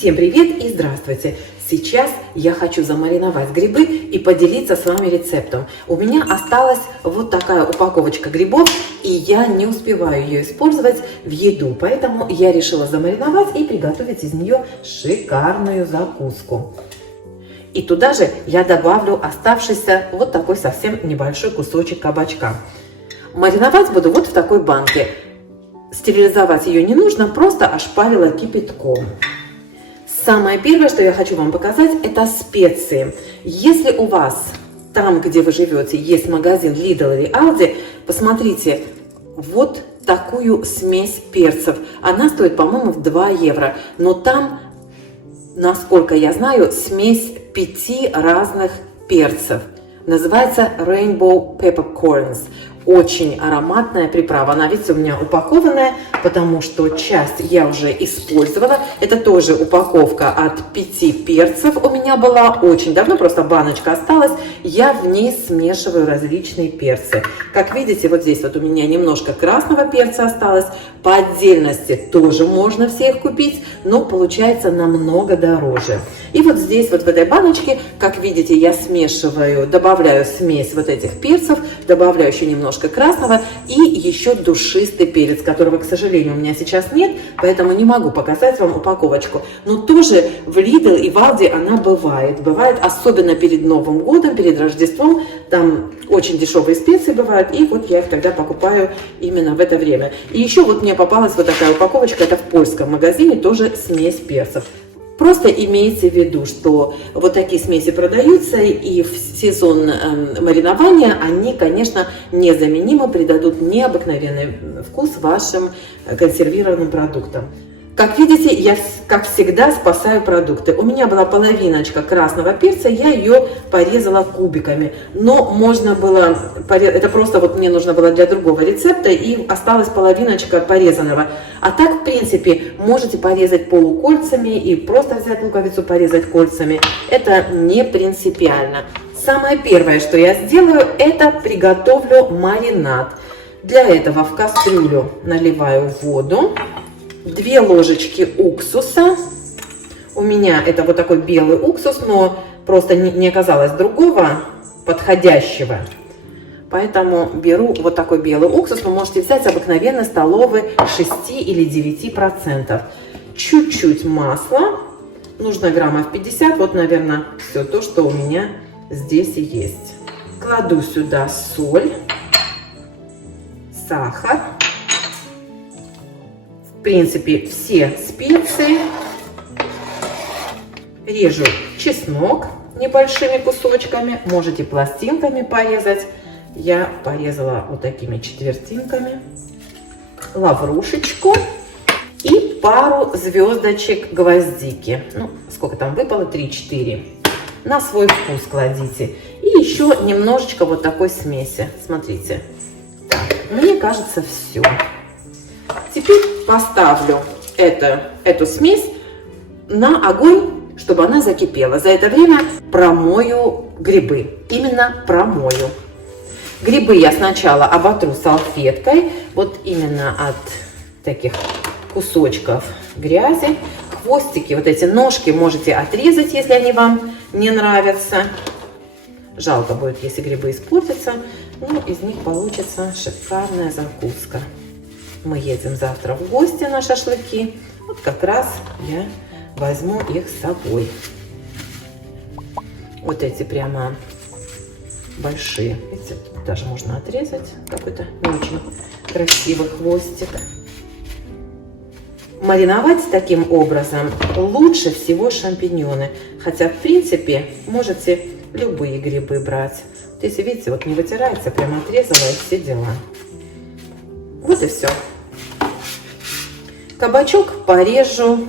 Всем привет и здравствуйте! Сейчас я хочу замариновать грибы и поделиться с вами рецептом. У меня осталась вот такая упаковочка грибов, и я не успеваю ее использовать в еду, поэтому я решила замариновать и приготовить из нее шикарную закуску. И туда же я добавлю оставшийся вот такой совсем небольшой кусочек кабачка. Мариновать буду вот в такой банке. Стерилизовать ее не нужно, просто ошпарила кипятком. Самое первое, что я хочу вам показать, это специи. Если у вас там, где вы живете, есть магазин Lidl или Aldi, посмотрите, вот такую смесь перцев. Она стоит, по-моему, в 2 евро. Но там, насколько я знаю, смесь 5 разных перцев. Называется Rainbow Peppercorns. Очень ароматная приправа. Она, видите, у меня упакованная, потому что часть я уже использовала. Это тоже упаковка от 5 перцев у меня была. Очень давно, просто баночка осталась. Я в ней смешиваю различные перцы. Как видите, вот здесь вот у меня немножко красного перца осталось. По отдельности тоже можно все их купить, но получается намного дороже. И вот здесь, вот в этой баночке, как видите, я смешиваю, добавляю смесь вот этих перцев, добавляю еще немножко красного и еще душистый перец, которого, к сожалению, у меня сейчас нет, поэтому не могу показать вам упаковочку. Но тоже в Lidl и в Aldi она бывает. Бывает особенно перед Новым годом, перед Рождеством. Там очень дешевые специи бывают, и вот я их тогда покупаю именно в это время. И еще вот мне попалась вот такая упаковочка, это в польском магазине, тоже смесь перцев. Просто имейте в виду, что вот такие смеси продаются, и в сезон маринования они, конечно, незаменимо придадут необыкновенный вкус вашим консервированным продуктам. Как видите, я, как всегда, спасаю продукты. У меня была половиночка красного перца, я ее порезала кубиками. Но можно было, это просто вот мне нужно было для другого рецепта, и осталась половиночка порезанного. А так, в принципе, можете порезать полукольцами и просто взять луковицу, порезать кольцами. Это не принципиально. Самое первое, что я сделаю, это приготовлю маринад. Для этого в кастрюлю наливаю воду. 2 ложечки уксуса. У меня это вот такой белый уксус, но просто не оказалось другого подходящего. Поэтому беру вот такой белый уксус. Вы можете взять обыкновенный столовый 6 или 9%. Чуть-чуть масла. Нужно граммов 50. Вот, наверное, все то, что у меня здесь и есть. Кладу сюда соль, сахар. В принципе, все специи. Режу чеснок небольшими кусочками. Можете пластинками порезать. Я порезала вот такими четвертинками. Лаврушечку и пару звездочек гвоздики. Ну, сколько там выпало? 3-4. На свой вкус кладите. И еще немножечко вот такой смеси. Смотрите. Так, мне кажется, все. Теперь поставлю эту смесь на огонь, чтобы она закипела. За это время промою грибы. Именно промою. Грибы я сначала оботру салфеткой. Вот именно от таких кусочков грязи. Хвостики, вот эти ножки можете отрезать, если они вам не нравятся. Жалко будет, если грибы испортятся. Но из них получится шикарная закуска. Мы едем завтра в гости на шашлыки. Вот как раз я возьму их с собой. Вот эти прямо большие. Видите, даже можно отрезать. Какой-то не очень красивый хвостик. Мариновать таким образом лучше всего шампиньоны. Хотя, в принципе, можете любые грибы брать. Вот если видите, вот не вытирается, прямо отрезала и все дела. Вот и все. Кабачок порежу,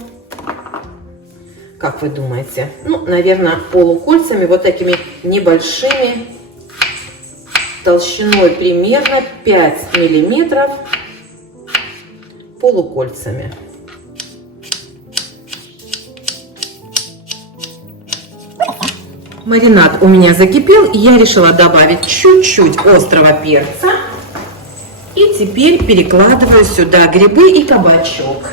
как вы думаете, ну, наверное, полукольцами, вот такими небольшими, толщиной примерно 5 миллиметров, полукольцами. Маринад у меня закипел, и я решила добавить чуть-чуть острого перца. И теперь перекладываю сюда грибы и кабачок.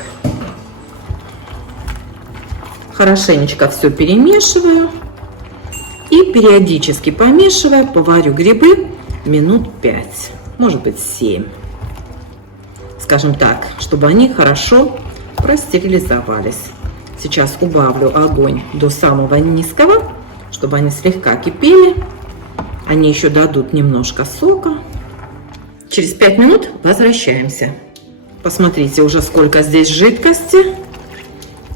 Хорошенечко все перемешиваю. И периодически помешивая, поварю грибы минут 5, может быть 7. Скажем так, чтобы они хорошо простерилизовались. Сейчас убавлю огонь до самого низкого, чтобы они слегка кипели. Они еще дадут немножко сока. Через 5 минут возвращаемся. Посмотрите, уже сколько здесь жидкости.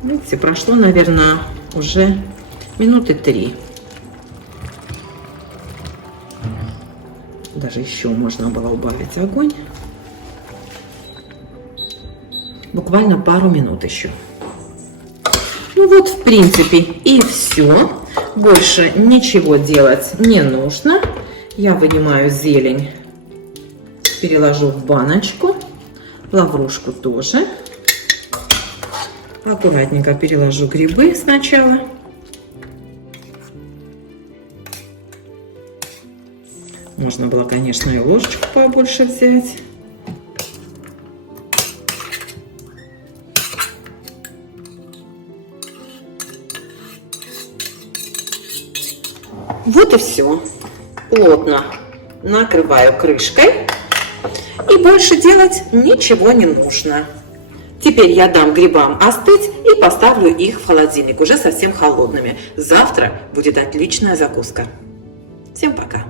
Видите, прошло, наверное, уже минуты 3. Даже еще можно было убавить огонь. Буквально пару минут еще. Ну вот, в принципе, и все. Больше ничего делать не нужно. Я вынимаю зелень, переложу в баночку. Лаврушку тоже. Аккуратненько переложу грибы сначала. Можно было, конечно, и ложечку побольше взять. Вот и все. Плотно накрываю крышкой. И больше делать ничего не нужно. Теперь я дам грибам остыть и поставлю их в холодильник уже совсем холодными. Завтра будет отличная закуска. Всем пока!